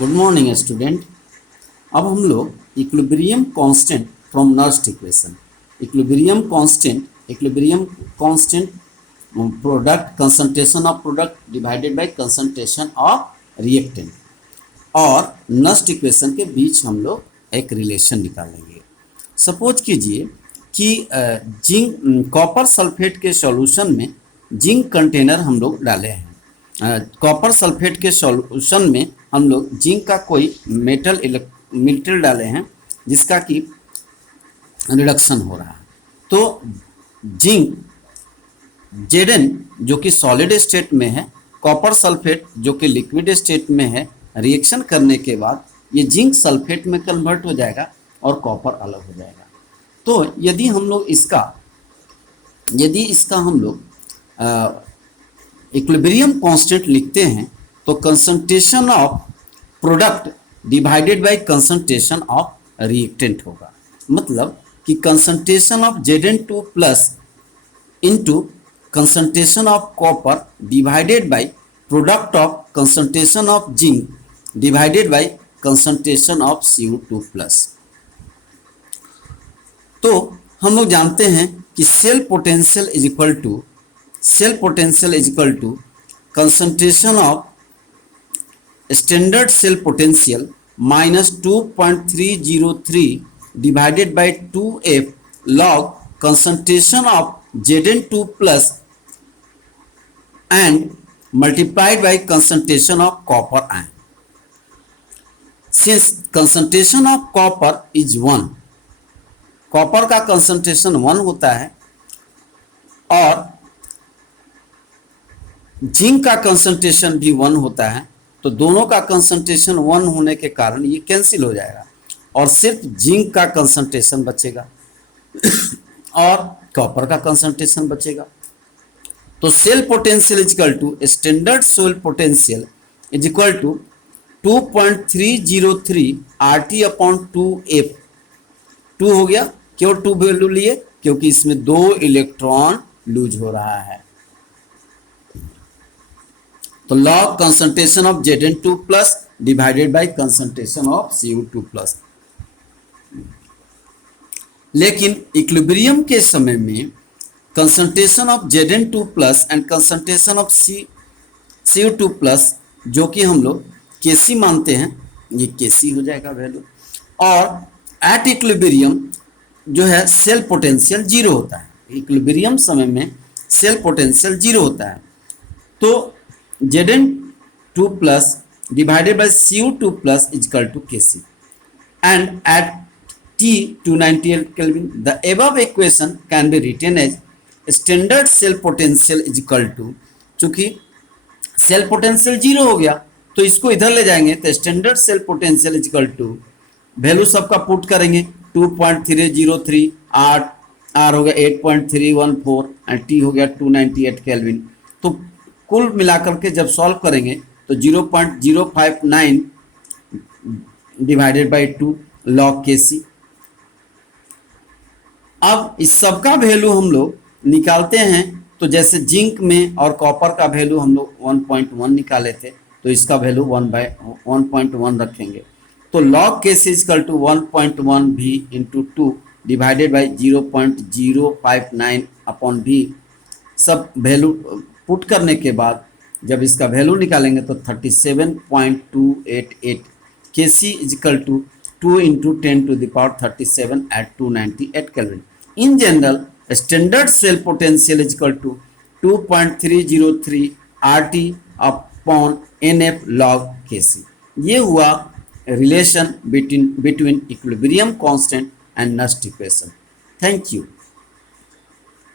Good morning student. अब हम लोग equilibrium constant from Nernst equation, equilibrium constant product concentration of product divided by concentration of reactant और Nernst equation के बीच हम लोग एक रिलेशन निकालेंगे। सपोज कीजिए कि जिंक कॉपर सल्फेट के सॉल्यूशन में जिंक कंटेनर हम लोग डाले हैं। कॉपर सल्फेट के सॉल्यूशन में हम लोग जिंक का कोई मेटल डाले हैं जिसका कि रिडक्शन हो रहा है। तो जिंक Zn जो कि सॉलिड स्टेट में है, कॉपर सल्फेट जो कि लिक्विड स्टेट में है, रिएक्शन करने के बाद ये जिंक सल्फेट में कन्वर्ट हो जाएगा और कॉपर अलग हो जाएगा। तो यदि इसका हम लोग इक्विलिब्रियम कांस्टेंट लिखते हैं तो concentration of product divided by concentration of reactant होगा। मतलब कि concentration of Zn2 plus into concentration of copper divided by product of concentration of zinc divided by concentration of CO2 plus. तो हम लोग जानते हैं कि cell potential is equal to concentration of standard cell potential minus 2.303 divided by 2F log concentration of Zn2 plus and multiplied by concentration of copper ion. Since concentration of copper is 1, copper का concentration 1 होता है और zinc का concentration भी 1 होता है, तो दोनों का कंसंट्रेशन 1 होने के कारण ये कैंसिल हो जाएगा और सिर्फ जिंक का कंसंट्रेशन बचेगा और कॉपर का कंसंट्रेशन बचेगा। तो cell potential is equal to standard cell potential is equal to 2.303 RT upon 2F। 2 हो गया, क्यों 2 वैल्यू लिए? क्योंकि इसमें 2 इलेक्ट्रॉन लूज हो रहा है। तो log concentration of Zn2 plus divided by concentration of CO2 plus. लेकिन इक्विलिब्रियम के समय में concentration of Zn2 plus and concentration of CO2 plus, जो कि हम लोग Kc मानते हैं, ये Kc हो जाएगा वैल्यू। और एट इक्विलिब्रियम जो है सेल पोटेंशियल 0 होता है। इक्विलिब्रियम समय में सेल पोटेंशियल 0 होता है। तो Zn2 plus divided by CO2 plus is equal to Kc, and at T 298 Kelvin the above equation can be written as standard cell potential is equal to, चूंकि cell potential 0 हो गया तो इसको इधर ले जाएंगे तो standard cell potential is equal to value सबका पुट करेंगे 2.303 R हो गया 8.314 एंड T हो गया 298 केल्विन। तो कुल मिलाकर के जब सॉल्व करेंगे तो 0.059 डिवाइडेड बाय 2 log Kc। अब इस सब का वैल्यू हम लोग निकालते हैं, तो जैसे जिंक में और कॉपर का वैल्यू हम लोग 1.1 निकाले थे, तो इसका वैल्यू 1/1.1 रखेंगे। तो log Kc is equal to 1.1 v into 2 divided by 0.059 upon v। सब वैल्यू पुट करने के बाद जब इसका वैल्यू निकालेंगे तो 37.288 Kc is equal to 2 into 10 to the power 37 at 298 kelvin. In general standard cell potential is equal to 2.303 RT upon NF log Kc। ये हुआ relation between equilibrium constant and Nernst equation. Thank you.